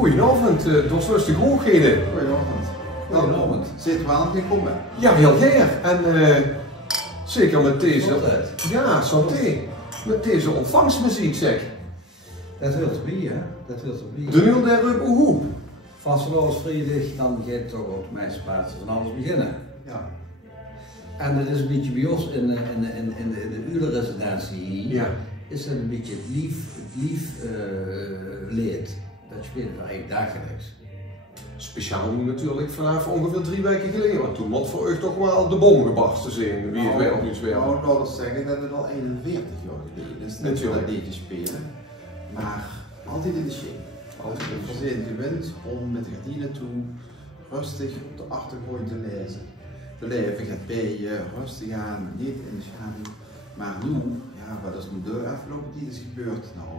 Goedenavond, door rustig hoogheden. Goedenavond. Goedenavond. Zit wel gekomen? Ja, heel geer. En zeker met deze... Altijd. Ja, santé. Met deze ontvangstmuziek, zeg. Dat wil te bieden, hè? Dat wil te bieden. De nul der hoe. Vastelovensvrijdag, dan gaat het toch op de meeste plaatsen van alles beginnen. Ja. En dat is een beetje bij ons in de urenresidentie hier, Ja. is dat een beetje het lief leed. Dat spelen we eigenlijk dagelijks. Speciaal nu natuurlijk vanaf ongeveer 3 weken geleden, want toen moet voor u toch wel de bom gebarsten zijn, wie het wel of niet wel. Nou, laten we zeggen dat het al 41 jaar geleden is dat we dat deden spelen. Maar altijd in de shit. Altijd in de verzin gewend om met de gardinen toe rustig op de achtergrond te lezen. De leven gaat bij je, rustig aan, niet in de schaduw. Maar nu, ja, wat is nu de afgelopen tijd is gebeurd? Nou,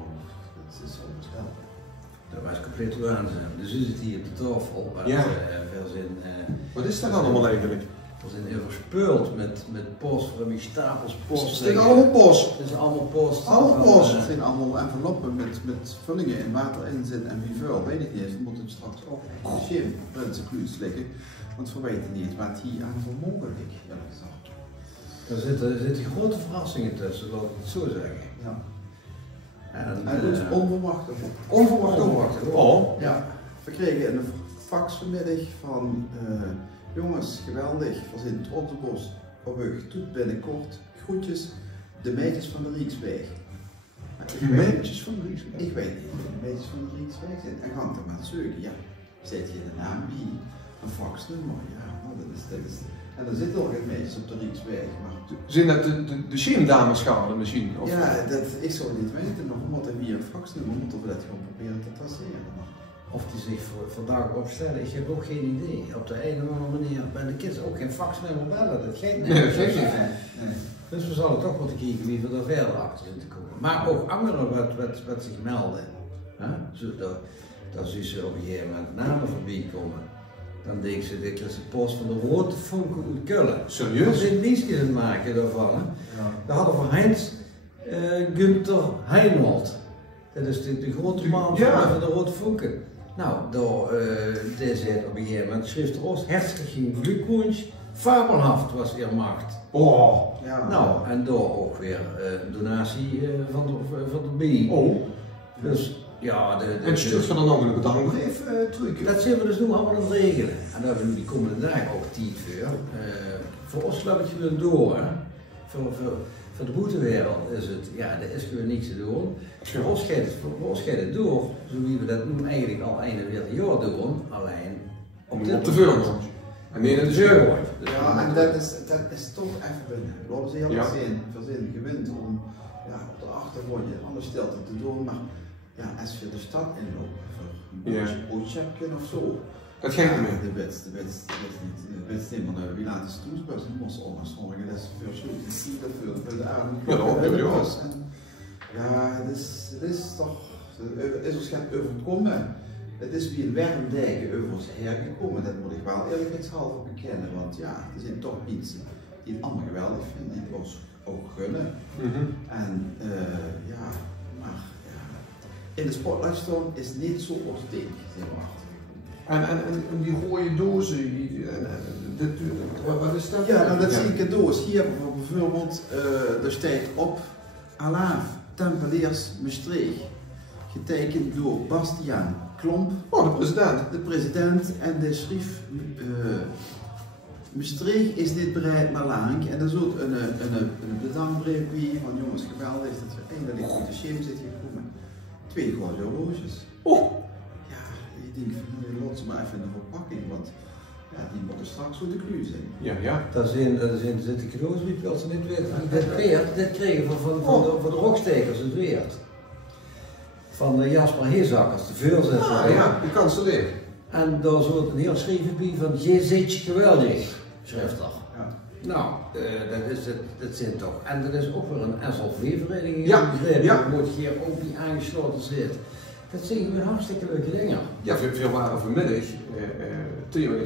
dat is onvoorstelbaar. Dat was compleet waanzin. Dus u zit hier op de tafel. Ja. Wat is dat allemaal eigenlijk? We zijn overspeeld met post, we hebben stapels post. Het is allemaal post. Het is allemaal post. Allemaal post. Het zijn allemaal enveloppen met vullingen in water in zin en wie vuil, weet ik niet eens. We moeten het straks ook in de shim, Britse kluus liggen. Want we weten niet wat hier aan voor mogelijk ligt, eerlijk gezegd. Er zitten grote verrassingen tussen, laat ik het zo zeggen. Ja. En dat is onverwacht. onverwacht. Oh. Ja, we kregen een fax vanmiddag van jongens, geweldig, we zijn Trottenbos op weg, tot binnenkort, groetjes, de meisjes van de Rieksweg. Meisjes van de Rieksweg? Ik weet niet, de meisjes van de Rieksweg zijn. En gaan er maar zoeken, ja. Zet je de naam bij, een faxnummer, ja, nou, dat is. En er zitten ook geen meisjes op de Rieksweg, maar... Zijn dat de Shin-dameschade misschien? Of? Ja, dat, ik zou niet weten, nog moeten we hier een faxnummer, moeten we dat gewoon proberen te traceren. Of die zich vandaag opstellen, ik heb ook geen idee. Op de een of andere manier bij de kids ook geen faxnummer bellen, dat geeft niet. Nee, dat geeft niet. Nee. Dus we zullen toch moeten kijken wie we er verder achter zitten komen. Maar ook anderen wat zich melden. Dat ze op een gegeven moment namen voorbij komen. Dan denk ze, dit is de post van de Rode Vonken uit Keulen. Serieus? We zijn liedjes aan het maken daarvan. Hè? Ja. We hadden voor Heinz Günther Heinold. Dat is de grote man van de Rode Vonken. Nou, daar zei op een gegeven moment, schreef er ons, herzlichen Glückwunsch, fabelhaft was ihr macht. Oh. Ja. Nou, en daar ook weer een donatie van de BI. Oh. Dus ja, En stuurt van dan ook een bedankbrief terug? dat zijn we dus nu allemaal aan het regelen. En daar hebben we die komende dagen ook tijd voor ons loopt het gewoon door. Hè. Voor de boetewereld is het, ja, er is gewoon niks te doen. Voor ons gaat het door, zoals we dat nu eigenlijk al 41 jaar doen, alleen Op de vuurgrond. En niet in de vuurgrond. Ja, en dat is toch even binnen. Laten ze heel verzin gewend om op de achtergrond alle stilte te doen, maar ja, als je de stad inloopt, voor een boodschapje of zo. Dat gaat niet meer. De wet niet, maar wie laat is toespas, dan moest anders zorgen, dat is veel zoet, voor de avond. Ja, dat heb je wel. Ja, het is toch, het is waarschijnlijk overkomen. Het is wie een warm deken over ons hergekomen, dat moet ik wel eerlijkheidshalve bekennen, want ja, er zijn toch mensen die het allemaal geweldig vinden, die het ons ook gunnen. En ja, maar ja, in de spotlight staan is niet zo authentiek, zeg maar. En die rode dozen, wat is dat? Ja, nou, dat zie ik een doos. Hier bijvoorbeeld, er staat op Alaaf Tempeliers Maastricht, getekend door Bastiaan Klomp. Oh, de president. De president, en de schreef Maastricht is niet bereid maar lang. En er is ook een bedankbrief bij van jongens, geweldig dat we eindelijk op de shame zit gekomen. 2 gouden horloges. Oh! Ja, ik denk van nu lot ze maar even in de verpakking, want ja, die moeten straks zo de kluis zijn. Ja. Daar zitten cadeaus bij, wil ze niet weten. Dit kregen we van de rokstekers het Weert. Van Jasper Heesakkers, de voorzitter. Ja, die kanselier. En daar zat een heel schrijven bij van je zit geweldig, schrijft er. Ja. Nou, dat zijn toch. En dat is ook weer een SLV-vereniging. Ja. Moet hier ook die aangesloten zit. Dat zijn gewoon hartstikke leuke dingen. Ja, veel waren vanmiddag,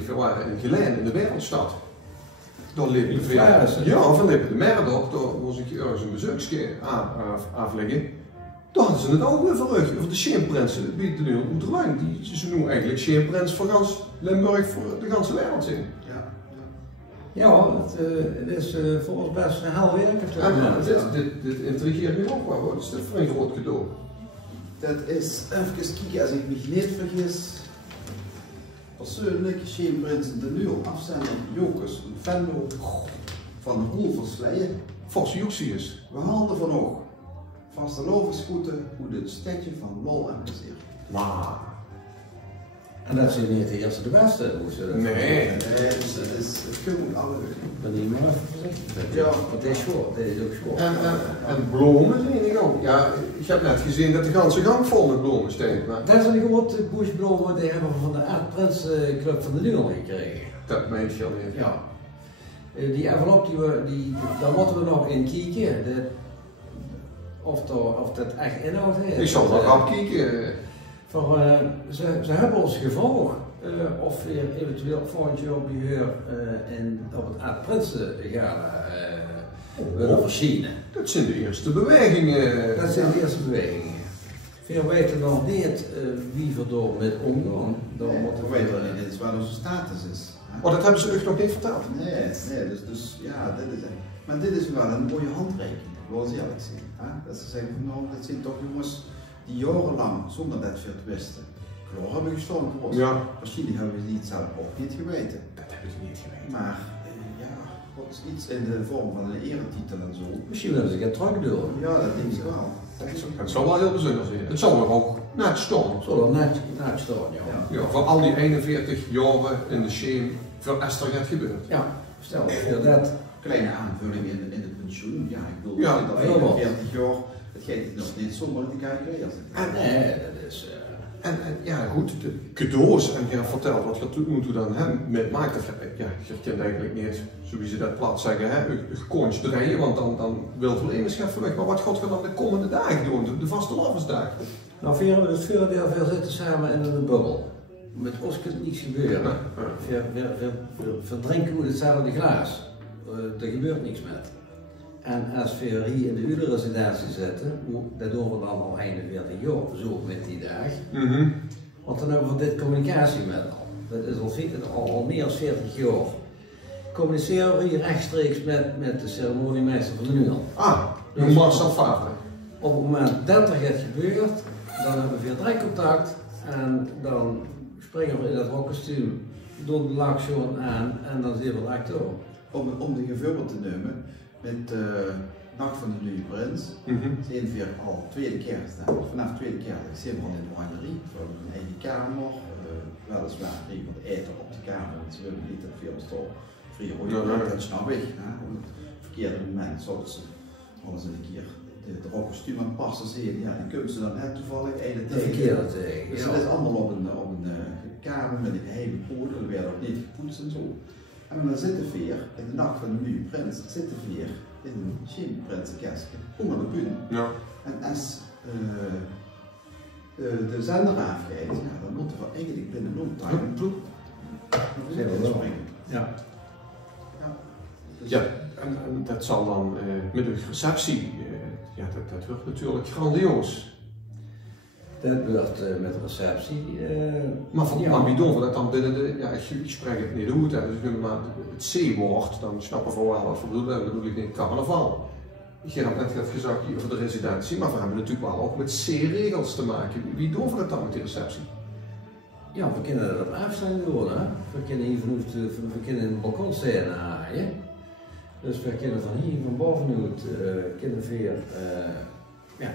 veel waren in Geleen in de Wereldstad. Daar liep ik van Lippe de Merdok, daar was ik ergens een bezoekje afleggen. Daar hadden ze het ook weer verrugd over de Scheemprensen. Dat biedt nu een Oeterwijn. Ze noemen eigenlijk Scheemprens voor gans Limburg voor de ganse wereld zien. Ja, het is voor ons best een hel werken. Dit intrigeert me ook wel. Wat is dit voor een groot cadeau? Dat is, even kijken, als ik me niet vergis, persoonlijk Scheemprensen de Nul afzender Jokers Venlo van Roel Versleien. Forse Joxius. We haalden van ook vastelovensgroeten hoe het stedje van lol en plezier. Wauw. En dat is niet de eerste de beste. Nee. Het is gewoon alle. Ik ben niet meer even voorzichtig. Ja. Want dit is schoon, dit is ook schoon. En bloemen zie ik ook. Ja, ik heb net gezien dat de ganse gang vol met bloemen steekt. Maar Dat zijn grote bushbloemen, die hebben we van de Aardprins Club van de Nul gekregen. dat meent je al niet. Ja. Die envelop, daar moeten we nog in kijken. Of dat echt inhoud heeft. Ik zal wel rap kijken. Ze hebben ons gevraagd of we eventueel volgend jaar op op het Aardprinsen Gala willen verschijnen. Dat zijn de eerste bewegingen. Dat zijn de eerste bewegingen. Veel weten nog niet wie er door met omgaan. We weten niet eens wat onze status is. Oh, dat hebben ze echt nog niet verteld. Nee, dus ja, maar dit is wel een mooie handreiking, wil ik eerlijk zijn. Dat ze zeggen van nou, dat zijn toch jongens die jarenlang, zonder dat we het wisten, kloor hebben gestorven geworden. Ja. Waarschijnlijk hebben we het niet zelf ook niet geweten. Dat hebben ze niet geweten. Maar ja, wat is iets in de vorm van een eretitel en zo. Misschien willen ze het terug doen. Ja, dat denk ik wel. Het zal wel heel bijzonder zijn. Het zal er ook net staan. Zullen we net staan, ja. Ja, voor al die 41 jaren in de Scheem, voor Esther het gebeurd. Ja, stel voor dat. Kleine aanvulling in het pensioen. Ja, ik bedoel, Ja, al 41 jaar, het gaat nog niet zomaar in de kijken. Nee, dat is. En ja, goed, de cadeaus en je vertelt wat je moeten dan met maakt. Ja, je kent eigenlijk niet, zoals ze dat plat zeggen, je kontje draaien, want dan wil het scheffen weg. Maar wat gaat je dan de komende dagen doen, de vaste lavensdag? Nou, het voordeel, veel zitten samen in een bubbel. Met ons kan het niets gebeuren. We drinken we hetzelfde glaas. Er gebeurt niks met. En als we hier in de Ude-residentie zitten, dat doen we dan al 41 jaar zo met die dag. Want dan hebben we dit communicatie met al. Dat is al meer dan 40 jaar. Communiceren we hier rechtstreeks met de ceremoniemeester van de NUAL. Dus Marcel Favre. Op het moment dat er het gebeurt, dan hebben we weer direct contact en dan springen we in dat rokkostuum, doen de lakzoon aan en dan zien we het echt door. Om de voorbeeld te nemen, met de Nacht van de Nieuwe Prins, zijn we al tweede keer staan. Vanaf de tweede keer zijn we al in de orangerie, we hebben een eigen kamer, weliswaar kregen we het eten op de kamer, want ze willen niet dat we ons toch vrije roeien, dat snap ik. Op het verkeerde moment zouden ze alles een keer de rokkostuum aan het passen zien, ja, die kunnen ze dan net toevallig ene tegen. Dus dat is allemaal op een kamer met een hele poort, er werd ook niet gepoetst en zo. En dan zitten we weer in de Nacht van de Nieuwe Prins, zitten we weer in een Scheemprensenkastje, onder de bühne. Ja. En als de zender afgeeft, ja, dan moeten we eigenlijk binnen no time springen. Ja. Dus Ja, en dat zal dan met de receptie, ja, dat wordt natuurlijk grandioos. Dat wordt met de receptie. Maar wie doen we dat dan binnen de, ja, ik spreek het niet goed, dus ik noem maar het C-woord, dan snappen we wel wat we bedoelen, dat bedoel ik niet carnaval. Je hebt net gezegd over de residentie, maar we hebben natuurlijk wel ook met C-regels te maken. Wie doen we dat dan met die receptie? Ja, we kunnen dat op afstand doen, hè. We kunnen een balkonscène haaien. Dus we kunnen van hier, van bovenuit, kunnen weer,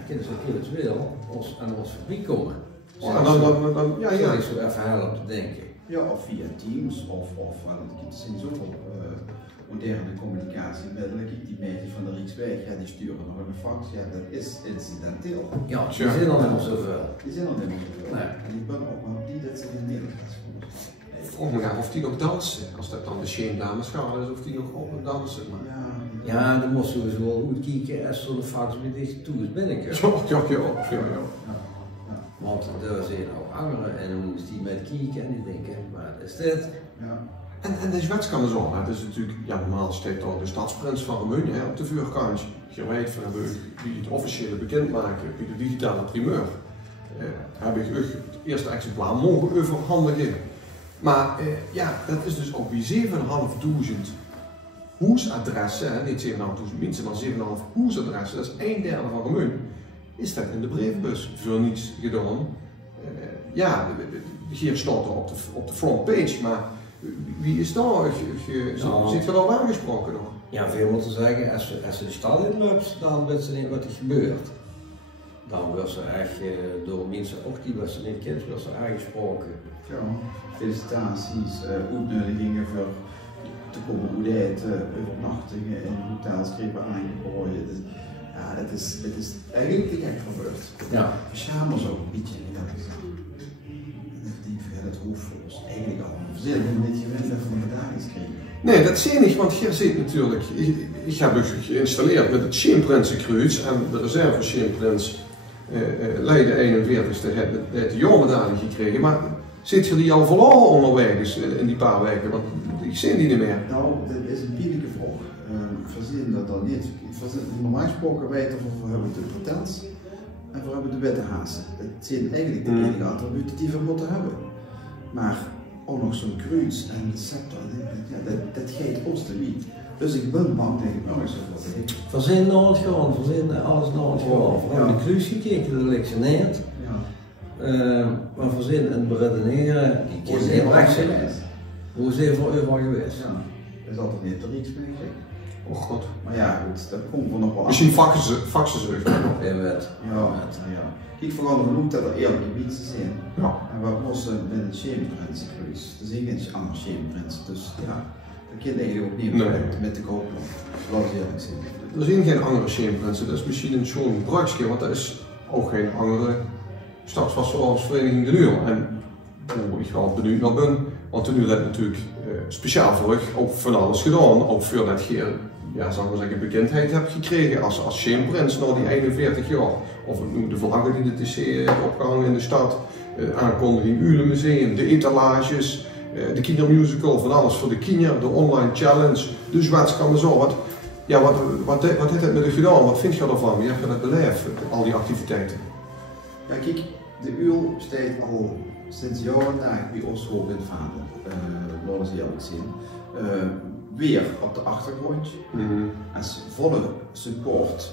kunnen ze eventueel aan ons fabriek komen. Ja, dan ja. Ik zo even helpen te denken. Ja, of via Teams, of er zijn zoveel moderne communicatiemiddelen. Die meisjes van de Rijksweg, ja, die sturen nog een fax, ja, dat is incidenteel. Ja, die zijn al helemaal zoveel. Die zijn al helemaal zoveel. Nee. En die ben ook maar die dat ze in Nederland is. Ik vroeg me af of die nog dansen, als dat dan de Scheemdames gaan is, of die nog op dansen. Maar... Ja, dan moest sowieso wel goed kijken als zo'n fax bij dicht toe is binnenkomen. Ja. Want er zijn ook anderen en dan moest die met kijken en die denken, wat is dit? Ja. En de Zwetskamer zo, dat is natuurlijk, ja, normaal staat al de stadsprins van Remun op de vuurkant. Je weet van wie het officiële bekendmaken, wie de digitale primeur. Heb ik het eerste exemplaar mogen overhandigen. Maar ja, dat is dus ook weer 7.500 hoesadressen, niet 7.500 mensen, maar 7.500 hoesadressen, dat is 1/3 van Remun. Is dat in de brievenbus voor niets gedaan? Ja, hier staat er op de frontpage, maar wie is daar? Zit je al aangesproken nog? Ja, veel moeten zeggen, als ze de stad inloopt, dan weet ze niet wat er gebeurt. Dan wordt ze eigenlijk door mensen, ook die wat ze niet kent, wordt ze aangesproken. Ja, felicitaties, uitnodigingen voor te komen eten, overnachtingen in hotels kregen aangeboden. Dus, ja, het is eigenlijk te gek gebeurd. Ja. Schaam ons ook een beetje, eerlijk gezegd. Het hoeft voor ons eigenlijk al een beetje gewend van de dagingskregen. Nee, dat zie je niet, want hier zit natuurlijk, ik heb het geïnstalleerd met het Schimprinsenkruis en de reserve Schimprins Leiden 41ste heeft de jongemedaille gekregen, maar zit je die al verloren onderweg is in die paar weken, want ik zie die niet meer. Nou, dat is een pijnlijke vraag. Verzin dat dan niet. Normaal gesproken weten we hebben de hotels en we hebben de wettenhaasen. Het zijn eigenlijk de enige attributen die we moeten hebben. Maar ook nog zo'n kruis en het scepter, dat geeft ons te niet. Dus ik ben bang, denk ik, nog eens wat ik. Verzin nooit gewoon, verzin alles nooit gewoon. We hebben de kruis gekeken, dat ligt ze neer. Maar verzin en beredeneren, die is heel erg geweest. Hoe is het voor u van geweest? Ja, dat is altijd niet er iets mee gek. Oh god. Maar ja, goed, dat komt er nog wel aan. Misschien faxen ze even. Ja. Kijk vooral genoemd dat er eerlijke mensen zijn. Ja. En we moesten met een Schimprins geweest. Er zijn geen andere Schimprins. Dus ja, dat kind eigenlijk ook niet met de koopland. Laten we eerlijk zijn. Er zijn geen andere Schimprinsen, dat is misschien een schoon gebruikskeer, want er is ook geen andere stadsvastgoedvereniging de Nuil. En hoe ik wel benieuwd naar ben, want de Nuil heeft natuurlijk speciaal voor ook van alles gedaan, ook voor dat je, ja, zal ik maar zeggen, bekendheid hebt gekregen als Schimprins na die 41 jaar. Of de vlaggen die de TC heeft opgehangen in de stad, aankondiging Ulenmuseum, de etalages, de kindermusical, van alles voor de kinderen, de online challenge, de Zwetskamer zo. Wat heeft het met u gedaan? Wat vind je ervan? Wie heb je dat beleefd, al die activiteiten? Ja, kijk, de UL staat al sinds jaren bij ons hoog in het vaandel. Laten we eerlijk zijn. Weer op de achtergrond. Als volle support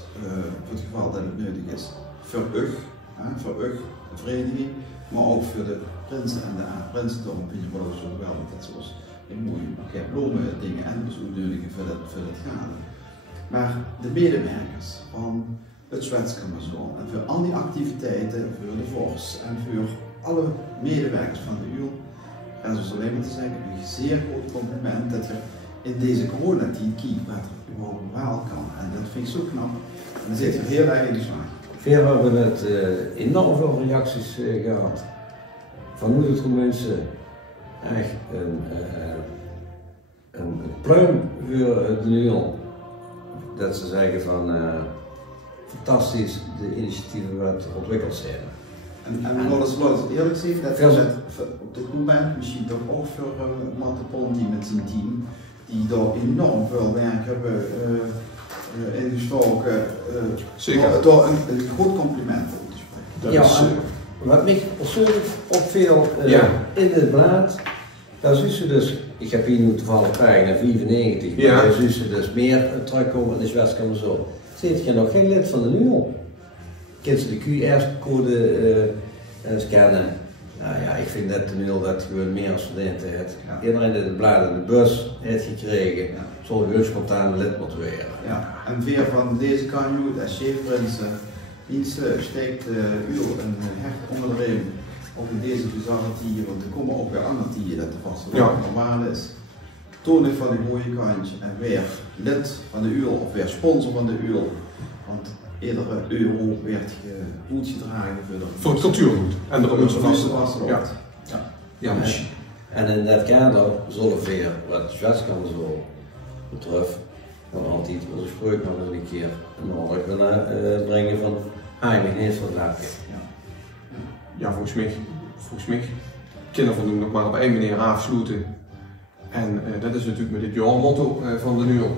voor het geval dat het nodig is. Voor u, de vereniging, maar ook voor de prinsen en de prinsendom. Vind je wel zo geweldig dat zoals een mooie pakket bloemen dingen en dus ook nodig voor het gaan. Maar de medewerkers van het Zwetskamerzoon en voor al die activiteiten, voor de Vors en voor alle medewerkers van de UL, en zoals alleen maar te zeggen, een zeer groot compliment dat je in deze coronatijd kijkt wat er überhaupt wel kan. En dat vind ik zo knap. En dan zit je heel erg in de slag. Veel hebben we het enorm veel reacties gehad. Van hoe het mensen echt een pluim voor de UL. Dat ze zeggen van fantastisch de initiatieven wat ontwikkeld zijn. En laten we eerlijk zijn, dat op dit moment misschien toch ook voor Matte Ponti met zijn team, die daar enorm veel werk hebben ingestoken. Zeker. Door een groot compliment op te spreken. Wat mij persoonlijk opviel in het blad, daar zie je dus, ik heb hier nu toevallig pagina 95, maar daar zie je dus meer terugkomen in de Zwetskamer zo. Zit je nog geen lid van de NUL? Kunnen ze de QR-code scannen? Nou ja, ik vind dat de NUL dat gewoon meer als studenten heeft. Ja. Iedereen die de blad in de bus heeft gekregen, zal gewoon spontaan lid moeten worden. Ja, en via van deze kanju, als Schimprins, iets steekt u een hecht onder de riem. Ook in deze bizarre tijden, want er komen ook weer andere tijden dat er vast normaal is. Toon ik van de mooie kantje en weer lid van de UL of weer sponsor van de UL. Want iedere euro werd goed gedragen voor het cultuurgoed en de onze En in dat kader zullen we weer wat Zwetskamer zo betreft, dan altijd onze spreuk nog eens een keer nodig kunnen brengen van eigenlijk niet van dat. Ja, volgens mij kunnen we nog maar op één manier afsluiten. En dat is natuurlijk met dit jaarmotto van de NUO.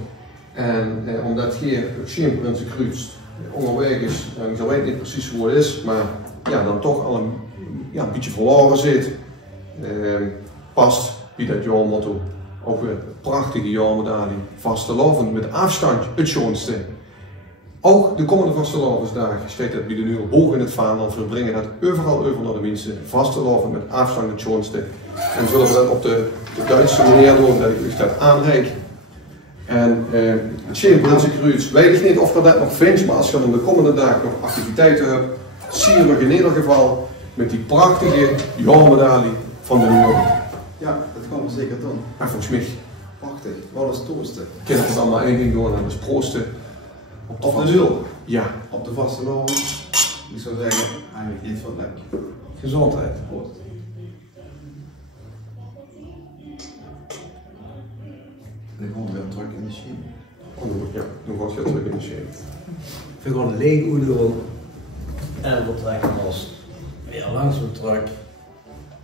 En omdat geen Prinsen Kruis onderweg is, ik weet niet precies hoe het is, maar ja, dan toch al een beetje verloren zit, past bij dat jaarmotto ook weer een prachtige jaarmedaille vastelovend met afstand het schoonste. Ook de komende vastelovensdagen steekt het bij de NUO hoog in het vaandel. We brengen dat overal over naar de mensen vastelovend met afstand het schoonste. En zullen we dat op de Duitse manier doen, dat ik u dat aanreik. En het Geen Prinsen Kruis, weet ik niet of je dat nog vindt, maar als je dan de komende dagen nog activiteiten hebt, zie je in ieder geval met die prachtige jaarmedaille van de NUO. Ja, dat gaan we zeker doen. En volgens mij Prachtig, wat is toosten? kan ik er dan maar één ding doen, en dat is proosten. Op de nul. Ja. Op de vaste loon. Ik zou zeggen, eigenlijk niet van lekker. Gezondheid. Proost. Dan gaan we weer terug in de schim. Ja, dan word je terug in de shape. We gaan leeg doen en we trekken ons weer langzaam terug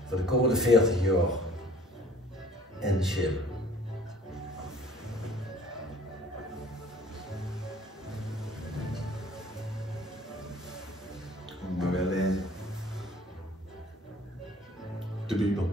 voor de komende 40 jaar in de schim. Maar weer lezen. De Bijbel.